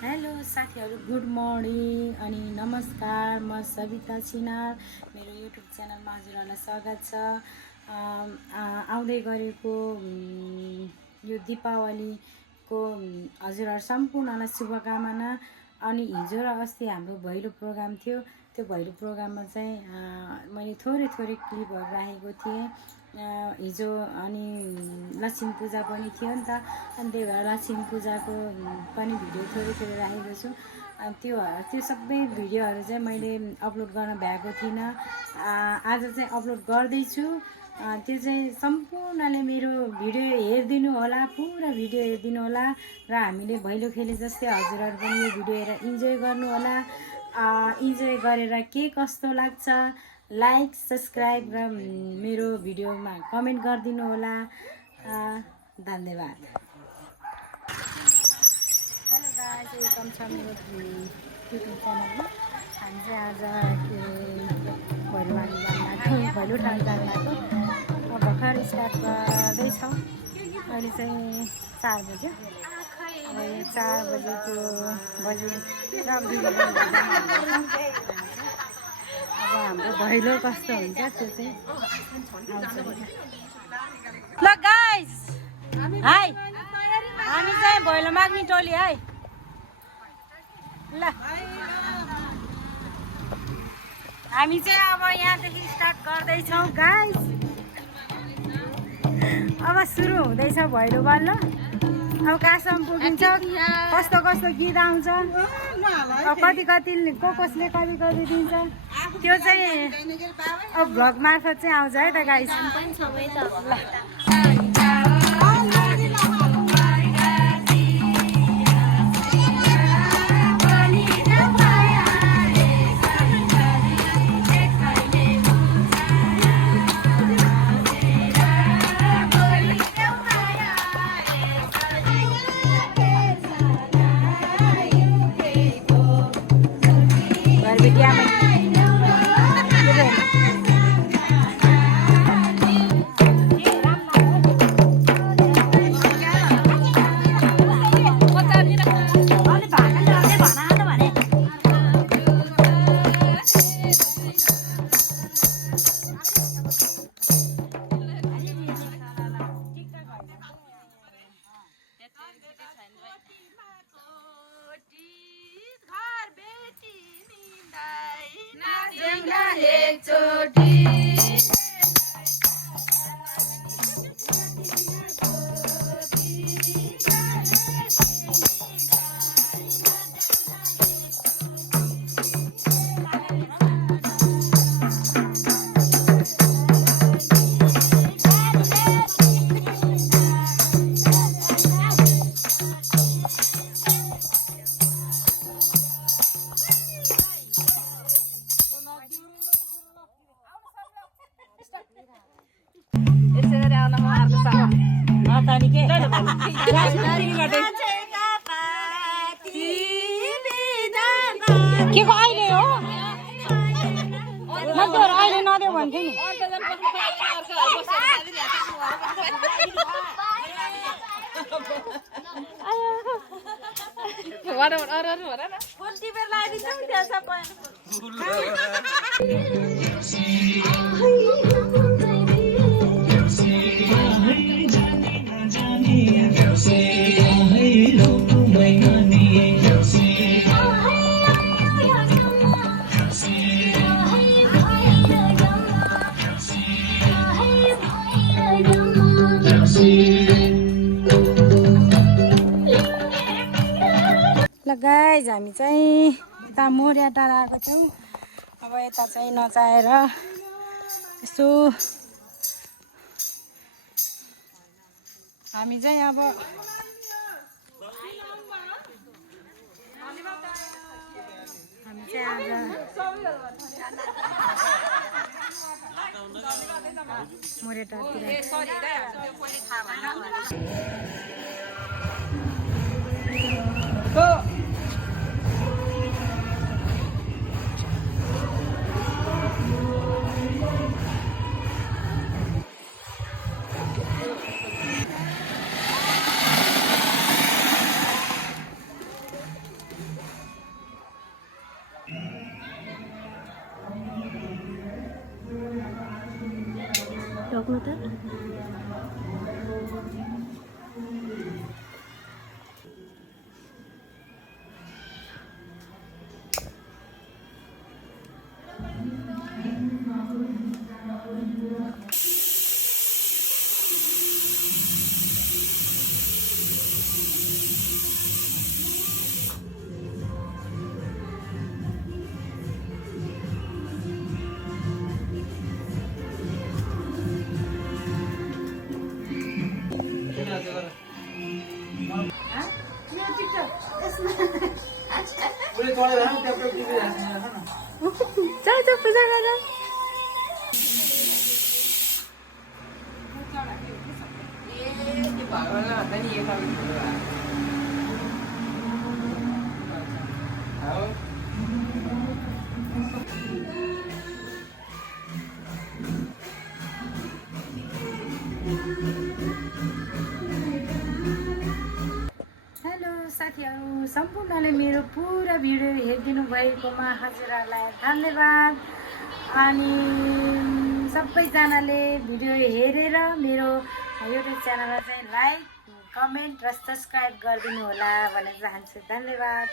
Hello साथीहरू, good morning अनि नमस्कार। म सविता छिनाल, मेरो युट्युब च्यानलमा हजुरहरूलाई स्वागत छ। आउँदै गरेको यो दीपावलीको हजुरहरू सम्पूर्णलाई शुभकामना। अनि हिजो र अस्ति हाम्रो भैलो प्रोग्राम थियो। त्यो भैलो प्रोग्राममा चाहिँ मैले थोरै क्लिपहरू राखेको थिएँ हिजो। अनि लक्ष्मी पूजा पनि थियो नि त, अनि त्यही भएर लक्ष्मी पूजाको पनि भिडियो थोरै राखेको छु। त्यो सबै भिडियोहरू चाहिँ मैले अपलोड गर्न भ्याएको थिइनँ। आज चाहिँ अपलोड गर्दैछु। त्यो चाहिँ सम्पूर्णले मेरो भिडियो हेरिदिनु होला, पुरा भिडियो हेरिदिनु होला र हामीले भैलो खेले जस्तै हजुरहरू पनि यो भिडियो हेरेर इन्जोय गर्नु होला। इन्जोय गरेर के कस्तो लाग्छ लाइक, सब्सक्राइब र मेरो भिडियोमा कमेन्ट गरिदिनु होला। धन्यवाद। हेलो गाइस, वेलकम छ मेरो युट्युब च्यानलमा। हामी चाहिँ आज भैलो माग्नु जानु लाग्यो, भैलो उठाउनु जानु लाग्यो। भर्खर स्टार्ट गर्दैछौँ। अहिले चाहिँ 4 बज्यो। अब यो 4 बजेको र अब हाम्रो भैलो कस्तो हुन्छ त्यो चाहिँ आउँछ। ल गाइस, हाई, हामी चाहिँ भैलो माग्ने टोली है। ल हामी चाहिँ अब यहाँदेखि स्टार्ट गर्दैछौँ गाइस। अब सुरु हुँदैछ भैलो बल्ल। अब कहाँसम्म पुगिन्छ, कस्तो कस्तो गीत आउँछ, कति कसले कति दिन्छ, त्यो चाहिँ अब भ्लग मार्फत चाहिँ आउँछ है त गाइस। के को अहिले हो नदेऊ, अहिले नदेऊ भन्थ्यो नि। ल गाइस, हामी चाहिँ यता मोरिया टाढा आएको छौँ। अब यता चाहिँ नचाहेर यसो हामी चाहिँ अब मोरिया टाढातिर टोक्नु त जाऊ पूजा गर हेलो साथीहरू सम्पूर्णले मेरो पुरा भिडियो हेरिदिनु भएकोमा हजुरहरूलाई धन्यवाद। अनि सबैजनाले भिडियो हेरेर मेरो युट्युब च्यानललाई चाहिँ लाइक कमेन्ट र सब्सक्राइब गरिदिनु होला भन्न चाहन्छु। धन्यवाद।